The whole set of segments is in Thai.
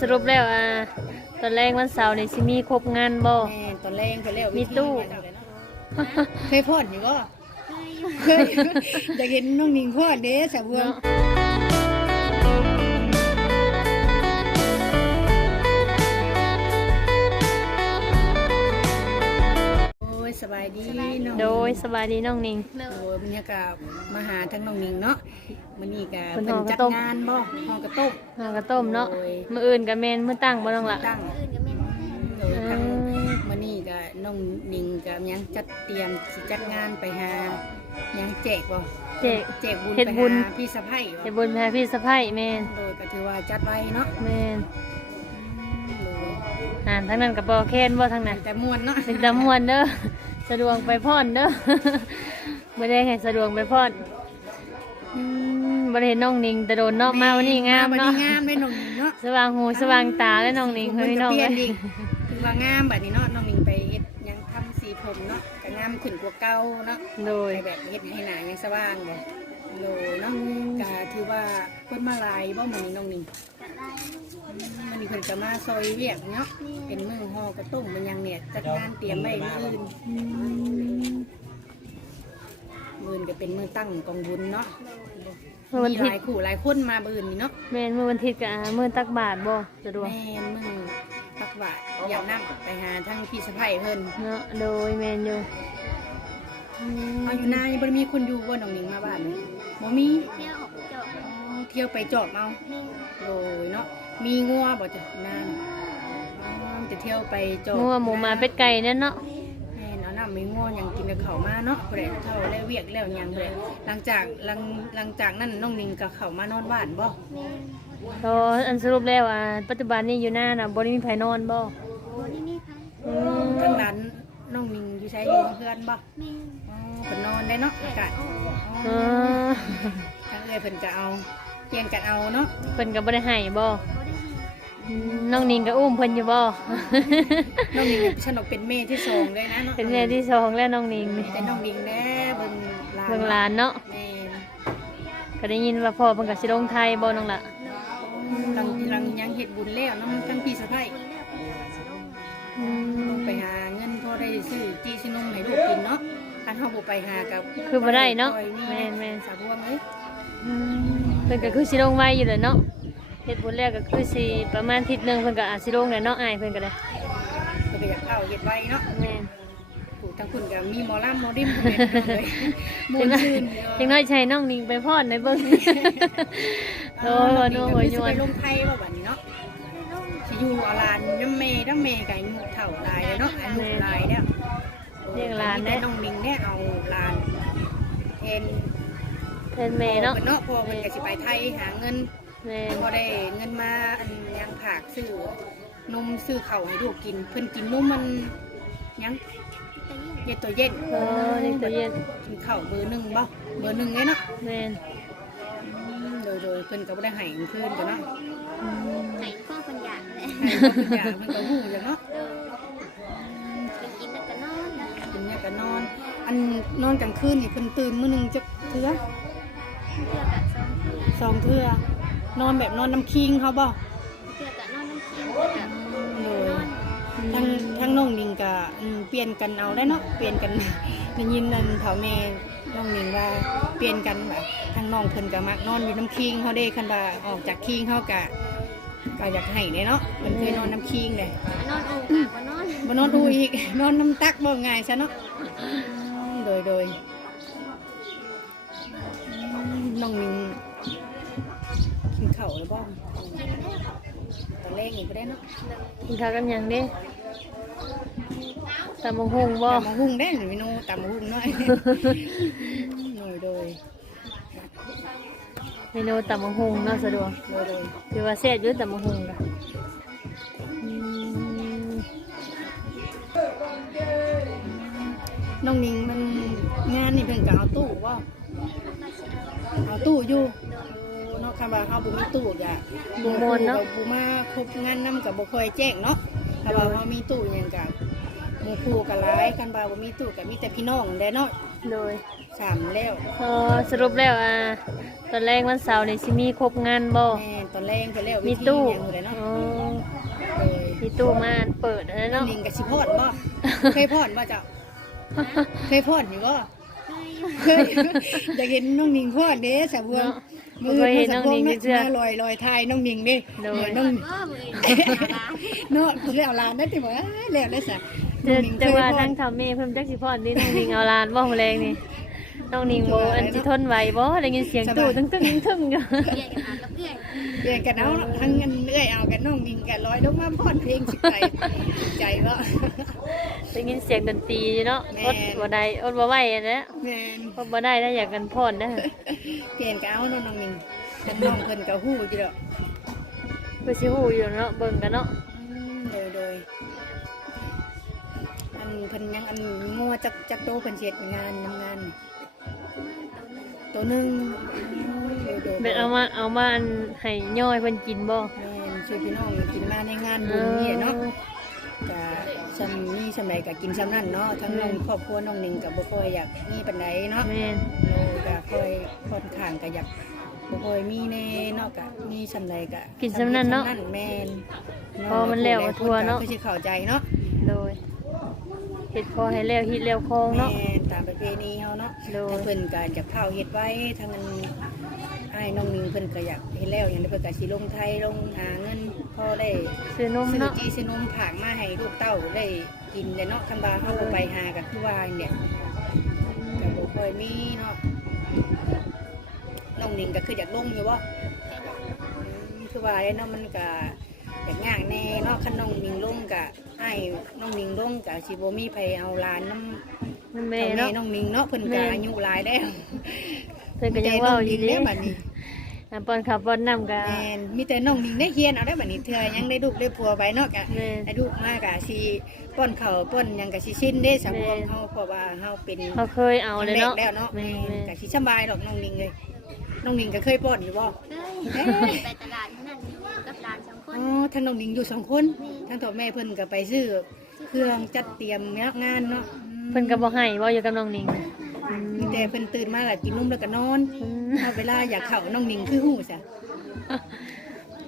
สรุปแล้วอ่าตอนแรกวันเสาร์นี่สิมีครบงานบ่ แม่ตอนแรกไปแล้วมีตู้ เคยพอดอยู่บ่เคยอยากเห็นน้องนิงพอดเด้สาวบัว เนาะ ยสบายดีน้องโดยสบายดีน้องนิงโอ้ยบรรยากาศมาหาทั้งน้องนิงเนาะมื้อนี้ก็เพิ่นเพิ่นห่อกระจัดต้มงานบ่ห่อกระต้ม หากระต้มเนาะโอ้ย มื้ออื่นก็แม่นมื้อตั้งบ่น้องล่ะตั้งโดยทั้งมื้อนี้ก็น้องนิงก็ยังจัดเตรียมสิจัดงานไปหายังแจกบ่เจ๊แจกบุญเฮ็ดไปบุญ หาพี่สะใภ้จะบุญแพ้พี่สะใภ้แม่นโดยก็ถือว่าจัดไว้เนาะแม่นโดยอ่านทั้งนั้นก็บ่แค้นบ่ทั้งนั้นแต่ม่วนเนาะเป็นตะมวนเด้อ สะดวกไปพรเด้อบ่ได้ให้สะดวกไปพรอืมบ่ได้เห็นน้องนิงแต่โดนนอกมาวันนี้งามวันเนาะนี้งามได้น้องนิงเนาะสว่างหูสว่างตาแล้วน้องนิงเฮ้ยน้องเปลี่เอ้ยนยอีกถือว่างามแบบนี้เนาะน้องนิงไปเฮ็ดยังทำสีผมเนาะก็งามขึ้นกว่าเก่าเนาะโดยไปแบบเฮ็ดให้หน้ายังสว่างบ่โดยเนาะก็ถือว่าเพิ่นมาหลายบ่มื้อนี้น้องนิง มันนี้เพิ่นก็มาซอยเวียกเนาะเป็นมื้อห่อกระต้มมันยังเนี่ยจัดงานเตรียมไว้มื้ออื่นมื้ออื่นก็เป็นมื้อตั้งกองบุญเนาะเมื่อวันมีอาทิหตลายย์ขู่หลายคนมามื้ออื่นนี่เนาะแม่นเมื่อวันอาทิตย์ก็อ่ามื้อตักบาทบ่สะดวกแม่นมึงตักบาตรอยากนั่งไปหาทั้งพี่สะใภ้เพิ่นเนาะโดยแม่นอยู่เอาอยู่นายังบ่ได้มีคนอยู่บ่น้องหนิงมาบ้านเลยบ่มี เที่ยวไปจอบเอาแม่โดยเนาะมีงัวบ่จ้ะนานอ๋อจะเที่ยวไปจอบงัวหมูหมาเป็ดไก่นั่นเนาะแม่นเอาน้ำมีงัวหยังกินกับข้าวมาเนาะบ่ได้เท่าแล้วเวียกแล้วหยังบ่ได้หลังจากหลังหลังจากนั้นน้องหนิงก็เข้ามานอนบ้านบ่แม่โอ้อันสรุปแล้วอ่าปัจจุบันนี้อยู่หน้าน่ะบ่ได้มีไผนอนบ่โบนี่นี่ค่ะอืมทางนั้นน้องหนิงอยู่ใช้อยู่กับเพื่อนบ่แม่อ๋อเพิ่นนอนได้เนาะอากาศโอ้เออทางเอ้ยเพิ่นก็เอาเปลี่ยนกันเอาเนาะเพิ่นก็บ่ได้ให้บ่โบได้ให้อืมน้องนิงก็อุ้มเพิ่นอยู่บ่ น้องนิงฉันออกเป็นเมที่สองเลยนะเนาะเป็นแม่ที่สองแล้วน้องนิงนี่เป็นน้องนิงแน่เบิ่งหลานเบิ่งหลานเนาะแม่นก็ได้ยินว่าพ่อเพิ่นก็สิลงไทยบ่น้องล่ะหลังหลังยังเฮ็ดบุญแล้วน้ำทั้งพี่สะใภ้บุญแล้วบุญแล้วสิลงอืมไปหาเงินพอได้ซื้อจีชินมให้ลูกกินเนาะคันเฮาบ่ไปหากับคือบ่ได้เนาะปล่อยแม่นแม่นสาวพวงเอ้ยอืมเพิ่นก็คือสิลงไว้อยู่แหละเนาะเฮ็ดบุญแล้วก็คือสิประมาณอาทิศนึงเพิ่นก็อาจสิลงแหละเนาะอ้ายเพิ่นก็ได้เพิ่นก็อยากเข้าเฮ็ดไว้เนาะแม่นผู้ทั้งคุณก็มีหมอลำหมอริมเพิ่นเป็นเลยมวนชื่นจังน้อยใช้น้องนิงไปพรในเบิ่งโอ้ยบ่โน้โหยสิยวไปนลงไทยบ่บัดนี้เนาะลงสิอยู่เอาหลานน้ำเมย์น้ำเมย์กับไอ้หมูเถ่าลายเลยเนาะไอ้หมูลายเนี่ยเรียกหลานแน่แต่น้องมิงเนี่ยเอาหลานเอ็นเพิ่นแม่เนาะเนาะพอมันก็สิไปไทยหาเงินแม่พอได้เงินมาอันยังผากซื้อนมซื้อเข่าวให้ลูกกิน เพิ่นกินนมมันยังแต่ยิ่งเย็นตัวเย็นเออนี่ตัวเย็นกินข้าวเบอร์หนึ่งบ่เบอร์หนึ่งเลยเนาะแม่นโดยโดยเพิ่นก็บ่ได้ให้เงินคืนกันเนาะอืมไหนข้อปัญญาเลยให้เพิ่นอยากเพิ่นก็ฮู้อย่างเนาะเออไปกินแล้วก็นอนนะกินเนี่ยก็นอน อันนอนกลางคืนนี่เพิ่นตื่นมื้อหนึงจักเทื่อ เพื่อกะซ้อมเพื่อสองเทื่อนอนแบบนอนน้ำคิงเขาบ่เพื่อกะนอนน้ำเคียงเพื่อกะโดยนอนทั้งทั้งน้องนิงกะเปลี่ยนกันเอาได้เนาะเปลี่ยนกัน ได้ยินนั่นเฒ่าแม่น้องนิงว่าเปลี่ยนกันแบบทั้งน้องเพิ่นก็มักนอนอยู่น้ำคิงเขาเด้คันว่าออกจากคิงเขากะก็อยากให้เด้เนาะเพิ่นเคยนอนน้ำคิงเลยนอนโอ่งกะบ่นอนบ่นอนดูอีก นอนน้ำตักบ่ง่ายซะเนาะโดยโดย น้องนิงกินข้าวแล้วบ่กินแล้วตอนแรกนี่ก็ได้เนาะกินข้าวกันหยังเด้ตำบักฮงบ่ ตำมะฮุ่งได้เมนูตำมะฮุ่งหน่อยโดยโดยเมนูตำบักฮงเนาะสะดวกโดยโดยคือว่าแซ่บอยู่ตำบักฮงก็อืมน้องนิงมันงานนี่เพิ่นก็เอาตู้ว่า เอาตู้อยู่เออเนาะคำว่าเฮาบ่มีตู้ก็บ่ม่วนเนาะบ่มาครบงานนำก็บ่ค่อยแจ้งเนาะถ้าว่าเฮามีตู้หยังก็หมู่คู่ก็หลายคันว่าบ่มีตู้ก็มีแต่พี่น้องแหล้เนาะโดยสามแล้วเออสรุปแล้วอ่าตอนแรกวันเสาร์นี่สิมีครบงานบ่แม่ตอนแรกไปแล้วมีวิธีตู้หยังเลยเนาะอ๋อโดยที่ตู้มาอันเปิดอันนั้นน้องเนาะนิงกับสิพอดบ่เคยพอดบ่เจ้าเคยพอดอยู่บ่เคย อยู่เคยอยากเห็นน้องนิงพอดเด้สาวพวงเนาะบ่เคยเห็นน้องนิงมือเชื่อมาลอยลอยทายน้องนิงเด้โดยเออน้น้อองงว่ามือเอาละเนาะแล้วลานได้ติบ่อ้ายแล้วได้ซะเจอแต่ว่าทั้งทำเมย์เพิ่มจักสิพรนี่น้องนิงเอาลานบ่แรงนี่น้องนิงบ่อันสิทนไหวบ่ได้ยินเสียงตู้ตึ้งตึ้งตึ้งตึ้งอยู่ เรียนกันหากับเพื่อนเรียนกันเอาเนาะทั้งเงินเอื้อยเอากันน้องนิงกันลอยลงมาพอดเพลงสิไปใจบ่ได้ยินเสียงดนตรีอยู่เนาะแม่อดบ่ได้อดบ่ไหวอันนั้นแม่นอดบ่ได้ถ้าอยากกันพรนะเปลี่ยนกันเอาเนาะน้องนิงแต่น้องเพิ่นก็ฮู้อยู่ดอกเพื่อสิฮู้อยู่เนาะเบิ่งกันเนาะอืมโดยโดยอันเพิ่นยังอันงัวจักจักโตเพิ่นเฮ็ดงานทำงานนี่ตัวหนึง โดยโดยเป็นเอามาเอามาอันให้ย่อยเพิ่นกินบ่แม่นช่วยพี่น้องกินมาในงานบุญนี่เนาะก็ซ้ำนี่ซ้ำใดก็กินซ้ำนั่นเนาะทั้งน้องครอบครัวน้องหนิงก็บ่ค่อยอยากมีปานใดเนาะ แม่นโลก็ค่อยค่อนข้างก็อยากบ่ค่อยมีแน่เนาะก็มีซ้ำใดก็กินซ้ำนั่นเนาะซ้ำแม่นพอมันแล้วก็ทั่วเนาะคือสิเข้าใจเนาะโดยเฮ็ดพอให้แล้วฮิตแล้วคองเนาะ แม่นตามประเพณีเฮาเนาะโดย ทางเพิ่นก็อยากเผาเฮ็ดไว้ทางนั้น อ้ายน้องหนิงเพิ่นก็อยากเฮ็ดแล้วอย่างนี้เพิ่นก็สิลงไทยลงหาเงินพอได้ซื้อนมซื้อเนาะ จีซื้อนมผากมาให้ลูกเต้าได้กินเลยเนาะคันบาเฮาบ่ไปหากันคือว่าเนี่ยก็บ่ค่อยมีเนาะน้องหนิงก็คืออยากลงอยู่บ่อืมคือว่าเนาะมันก็อยากยากแน่เนาะคันน้องหนิงลงก็อ้ายน้องหนิงลงก็สิบ่มีไผเอาหลานนำนั่นแม่แม่เนาะ น้องนิงเนาะเพิ่นแม่ก็อายุหลายแล้วเพิ่นก็ยังเว้าอยู่เด้เด้บัดนี้อันป้อนข้าวป้อนน้ำก็ แม่นมีแต่น้องนิงได้เฮียนเอาได้บัดนี้เทื่อยังได้ลูกได้ผัวไปเนาะกะแม่นได้ลูกมากะสิป้อนข้าวป้อนหยังก็สิสิ้นเด้สาวพวงแม่น เฮาเพราะว่าเฮาเป็นเขาเคยเอาเลยเนาะแรกแล้วเนาะแม่แม่นนก็สิสบายดอกน้องนิงเลยน้องนิงก็เคยป้อนอยู่บ่เคยไปตลาดเท่านั้นกับหลานสองคนอ๋อทั้งน้องนิงอยู่สองคนทั้งตัวแม่เพิ่นก็ไปซื้อเครื่องจัดเตรียมงานเนาะอืม เพิ่นก็บ่ให้บ่อยู่กับน้องนิงอื มมีแต่เพิ่นตื่นมาแล้วกินนมแล้วก็นอนอืมเอาเวลาอยากเข้าน้องนิงคือฮู้ซะ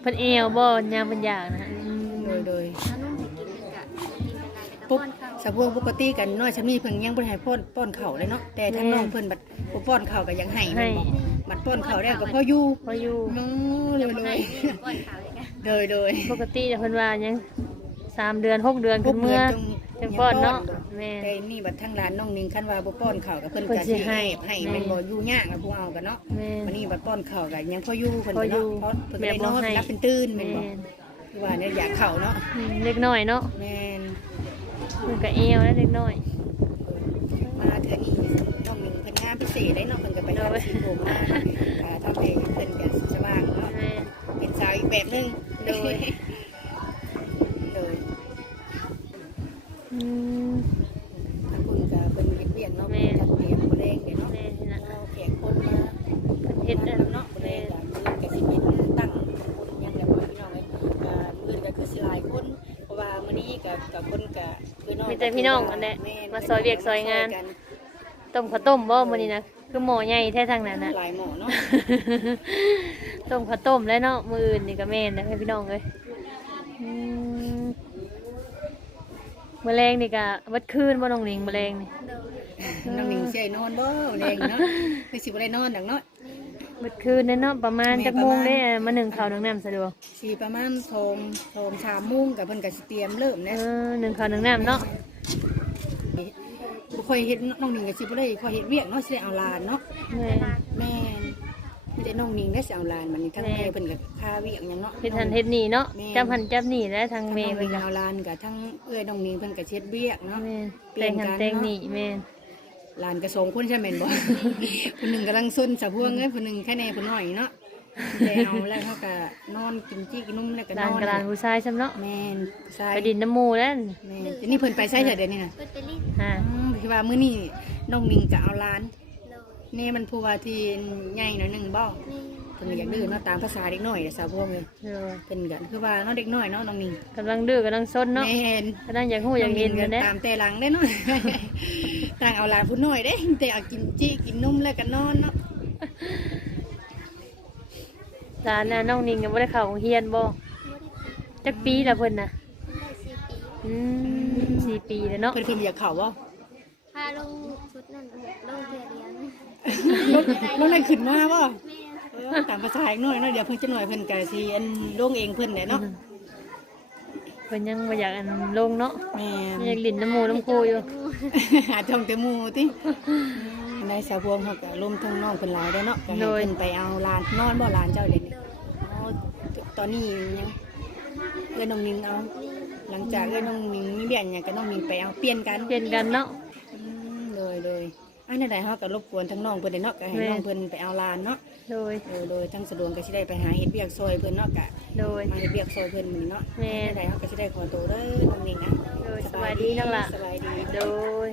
เพิ่นเอวบ่ยามเพิ่นอยากนะฮะอืมโดยโดยถ้านุ่มสิกินมันก็กินกันหลายแต่ก็ปุ๊บป้อนข้าวสะพวงปกติกันน้อยชำนี้เพิ่นยังบ่ได้ให้ป้อนป้อนข้าวเลยเนาะแต่ทั้งน้องเพิ่นบัดบ่ป้อนข้าวก็ยังให้แม่นบ่บัดป้อนข้าวแล้วก็พออยู่พออยู่เนาะเลยเลให้ยป้อนข้าวเลยกันโดยโดยปกติจะเพิ่นว่าหยัง สามเดือนหกเดือนพขึ้วนกเมื่อจงจังป้อนเนาะแม่แต่นี่บัดทั้งร้านน้องนิงคันว่าบ่ป้อนข้าวก็เพิ่นเพิ่ก็นสิสิให้ให้ให้แม่แม่นบ่อยู่ยากกับผู้เอากันเนาะแม่วันนี้บัดป้อนข้าวก็ยังพออยู่เพิ่นพอก็อยู่เนาะเพราะเพิ่นก็ได้แบบนบ่อนให้รับเป็นตื่นแม่แม่นบ่คือว่าเนี่ยอยากเข้าเนาะอืมเล็กน้อยเนาะแม่นเพิ่นก็เอวนะเล็กน้อยมาเทื่อนี้น้องมิงเพิ่นงานพิเศษได้เนาะเพิ่นก็ไปทำสีผมมาอ่าทำให้เพิ่นก็สว่างเนาะแม่เป็นสาวอีกแบบหนึงโดย แต่พี่น้องอันแหละแมาซอยเวียกซอยงานต้มข้าวต้มบ่มื้อนี้นะคือหม้อใหญ่แท้ทางนั้นน่ะหลายหม้อเนาะต้มข้าวต้มแล้วเนาะมื้ออื่นนี่ก็แม่นนะให้พี่น้องเอ้ยอืมแมลงนี่ก็วัดคืนบ่น้องหนิงแมลงนี่โดยน้องหนิงสิให้นอนบ่แรงเนาะคือสิบ่ได้นอนดอกเนาะวัดคืนเนาะประมาณแม่จักโมงประมาณได้มาหนึ่งข้าวหนึ่งน้ำสะดวกสีประมาณโทมโทมสามโมุงกับเพิ่นก็สิเตรียมเริ่มเอเนี่ยอหนึ่งข้าวหนึ่งน้ำเนาะบ่ ค่อยเฮ็ดน้องหนิงก็สิบ่ได้ค่อยเฮ็ดเวียกเนาะสิได้เอาหลานเนาะแม่แม่นมีแต่น้องหนิงได้สิเอาหลานบัดนี้ทั้งแม่แม่เพิ่นก็ค่าเวียกหยังเนาะ เฮ็ดทันเฮ็ดนี่เนาะแม่จับหันจับนี่แล้วทางทั้งเมแม่ย์เพิ่เพิ่นนก็ก็เอาหลานกับทั้งเอ้อยน้องหนิงเพิ่นก็เช็ดเวียกเนาะ แม่เปลี่แต่ยงนกัหันนแต่งเนาะนี่แม่หลานก็สองคนใช่แม่นบ่ ผู้หนึงกำลังซนสะพวงเอ้ยผู้หนึงแค่แน่ผู้น้อยเนาะ แต่เอาแล้วเขาก็นอนกินจี้กินนมแล้วก็นร้านอนกระดานผู้ชายซ้ำเนาะแม่นใช่ไปดินน้ำหมูแล้วแม่นทีนี้เพิ่นไปใช้เถอะเดี๋ยวนี้น่ะเพิ่นไปลิ้นฮะอืมคือว่ามื้อนี้น้องมิงก็เอาหล้านโดยนี่มันผู้ว่าที่ใหญ่หน่อยหนึงบ่นี่เพิ่นก็อยากดื้อเนาะตามภาษาเด็กน้อยเด้อสาวพวกเลยเออเพิ่นก็คือว่าเนาะเด็กน้อยเนาะน้องมิงกำลังดื้อกำลังซนเนาะแม่น กำลังอยากหู้อยากเห็นกันน้เด้องมิงตามแต่หลังได้เนาะ ต่างเอาหลานผู้น้อยเด้แต่เอากินจิกินนมแล้วก็นอนเนาะ ร้านน่ะน้องนิงยังบ่ได้เข้าโรงเรียนบ่บ่ได้จักปีละเพิ่นน่ะได้สี่ปีอืมสี่ปีแล้วเนาะ เพิ่นเพิ่นอยากเข้าบ่พาลงชุดนั่นลงเทียเรียนรถรถได้ขึ้นมาบ่แม่เออตามภาษาอีกหน่อยเนาะเดี๋ยวเพิ่นจะหน่อยเพิ่นก็สิอันลงเองเพิ่นแหละเนาะเพิ่นยังบ่อยากอันลงเนาะแม่นอยากลิ้นน้ำหมูน้ำคูอยู่ หาช่องแต่หมู่ติ ในสาวพวงเขาก็ร่วมทั้งน้องเพิ่นหลายได้อเนาะก็ให้เพิ่นไปเอาหลานนอนบ่หลานเจ้าเด่นอ๋อตอนนี้ยังเอื้อน้องนิงเอา หลังจากเอื้อน้องนิงมีเบี้ยหยังก็น้องนิงไปเอาเปลี่ยนกันเปลี่ยนกันเนาะ อืมเลยเลยอันนั้นใดเฮาก็รบกวนทั้งน้องเพิ่นได้เนาะก็ให้แม่ น้องเพิ่นไปเอาหลานเนาะโดย โดยโดยทั้งสะดวกก็สิได้ไปหาเฮ็ดเวียกซอยเพิ่นเนาะก็โดย มาเฮ็ดเวียกซอยเพิ่นมื้อนี้เนาะแม่ อันใดเฮาก็สิได้ขอตัวเด้อน้องนิงนะโดยสบายดีน้องละสบายดี โดย